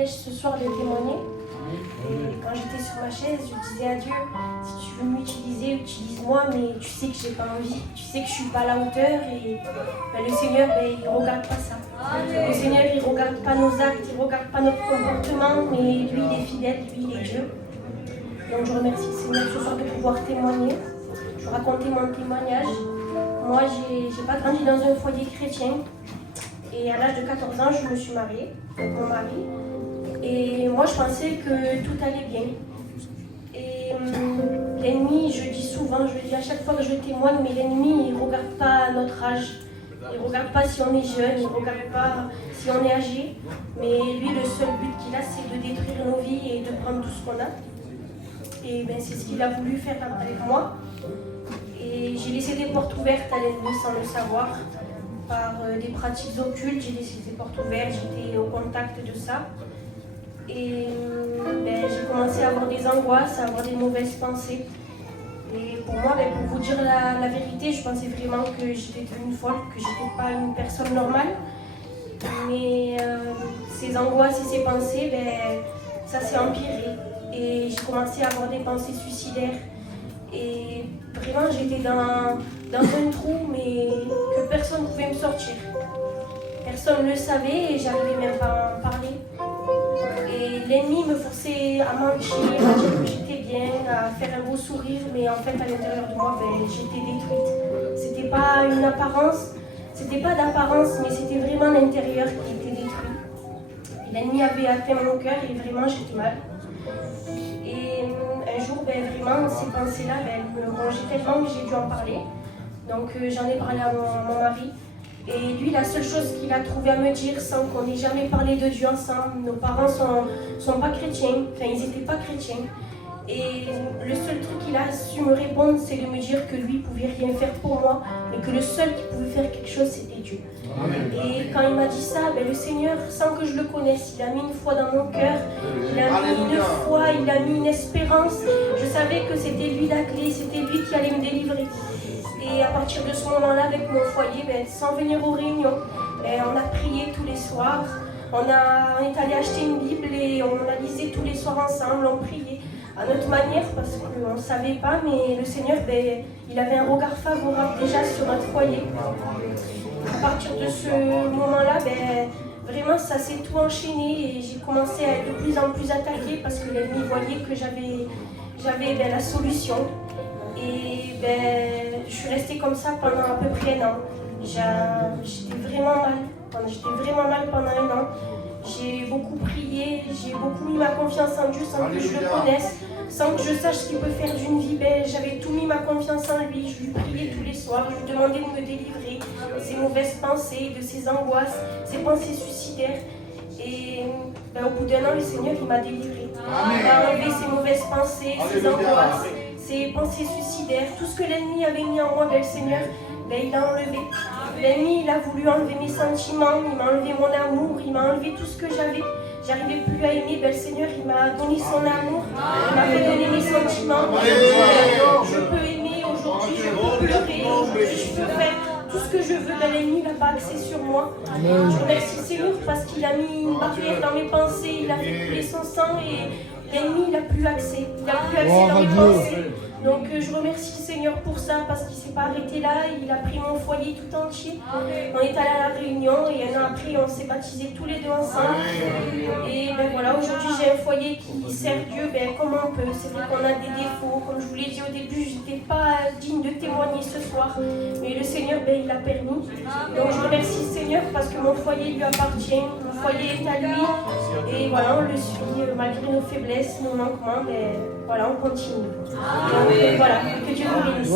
privilège ce soir de témoigner. Et quand j'étais sur ma chaise, je disais à Dieu, si tu veux m'utiliser, utilise-moi, mais tu sais que j'ai pas envie, tu sais que je suis pas à la hauteur. Et le Seigneur, il regarde pas ça. Le Seigneur, il regarde pas nos actes, il regarde pas notre comportement, mais lui, il est fidèle, lui, il est Dieu. Donc je remercie le Seigneur ce soir de pouvoir témoigner. Je vais raconter mon témoignage. Moi, j'ai pas grandi dans un foyer chrétien. Et à l'âge de 14 ans, je me suis mariée avec mon mari. Et moi, je pensais que tout allait bien. Et l'ennemi, je dis souvent, je le dis à chaque fois que je témoigne, mais l'ennemi, il ne regarde pas notre âge. Il ne regarde pas si on est jeune, il ne regarde pas si on est âgé. Mais lui, le seul but qu'il a, c'est de détruire nos vies et de prendre tout ce qu'on a. Et c'est ce qu'il a voulu faire avec moi. Et j'ai laissé des portes ouvertes à l'ennemi sans le savoir. Par des pratiques occultes, j'ai laissé des portes ouvertes, j'étais au contact de ça. Et j'ai commencé à avoir des angoisses, à avoir des mauvaises pensées. Et pour moi, pour vous dire la vérité, je pensais vraiment que j'étais devenue folle, que j'étais pas une personne normale. Mais ces angoisses et ces pensées, ça s'est empiré. Et j'ai commencé à avoir des pensées suicidaires. Et vraiment, j'étais dans un trou, mais que personne ne pouvait me sortir. Personne ne le savait et j'arrivais même pas à en parler. Et l'ennemi me forçait à mentir, à dire que j'étais bien, à faire un beau sourire, mais en fait, à l'intérieur de moi, j'étais détruite. C'était pas une apparence, c'était pas d'apparence, mais c'était vraiment l'intérieur qui était détruit. Et l'ennemi avait atteint mon cœur et vraiment, j'étais mal. Et un jour, vraiment, ces pensées-là, me rongeaient tellement que j'ai dû en parler. Donc j'en ai parlé à mon mari. Et lui, la seule chose qu'il a trouvé à me dire, sans qu'on n'ait jamais parlé de Dieu ensemble, nos parents sont pas chrétiens, enfin ils n'étaient pas chrétiens. Et le seul truc qu'il a su me répondre, c'est de me dire que lui ne pouvait rien faire pour moi, mais que le seul qui pouvait faire quelque chose, c'était Dieu. Et quand il m'a dit ça, le Seigneur, sans que je le connaisse, il a mis une foi dans mon cœur, il a mis une foi, il a mis une espérance. Je savais que c'était lui la clé, c'était lui qui allait me délivrer. Et à partir de ce moment-là, avec mon foyer, sans venir aux réunions, on a prié tous les soirs. On est allé acheter une Bible et on la lisait tous les soirs ensemble, on priait à notre manière parce qu'on ne savait pas, mais le Seigneur, il avait un regard favorable déjà sur notre foyer. À partir de ce moment-là, vraiment ça s'est tout enchaîné et j'ai commencé à être de plus en plus attaquée parce que l'ennemi voyait que j'avais la solution. Et je suis restée comme ça pendant à peu près 1 an. J'étais vraiment mal pendant 1 an. J'ai beaucoup prié, j'ai beaucoup mis ma confiance en Dieu sans que je le connaisse, sans que je sache ce qu'il peut faire d'une vie. J'avais tout mis ma confiance en lui, je lui priais tous les soirs, je lui demandais de me délivrer de ses mauvaises pensées, de ses angoisses, ses pensées suicidaires. Et au bout d'1 an, le Seigneur il m'a délivrée. Il m'a enlevé ses mauvaises pensées, ses angoisses, ses pensées suicidaires, tout ce que l'ennemi avait mis en moi, le Seigneur, il l'a enlevé. L'ennemi, il a voulu enlever mes sentiments, il m'a enlevé mon amour, il m'a enlevé tout ce que j'avais. J'arrivais plus à aimer, le Seigneur, il m'a donné son amour, il m'a fait donner mes sentiments. Je peux aimer aujourd'hui, je peux pleurer, aujourd'hui je peux faire tout ce que je veux. L'ennemi n'a pas accès sur moi. Je remercie le Seigneur parce qu'il a mis une barrière dans mes pensées, il a fait couler son sang et l'ennemi, il n'a plus accès. Il n'a plus accès dans mes pensées. Donc je remercie le Seigneur pour ça parce qu'il ne s'est pas arrêté là, il a pris mon foyer tout entier. On est allé à la réunion et 1 an après on s'est baptisés tous les deux ensemble. Et voilà, aujourd'hui j'ai un foyer qui sert Dieu comme on peut. C'est vrai qu'on a des défauts, comme je vous l'ai dit au début, je n'étais pas digne de témoigner ce soir. Mais le Seigneur, il l'a permis. Donc je remercie le Seigneur parce que mon foyer lui appartient, mon foyer est à lui. Et voilà, on le suit malgré nos faiblesses, nos manquements, voilà, on continue. Voilà, que Dieu nous bénisse.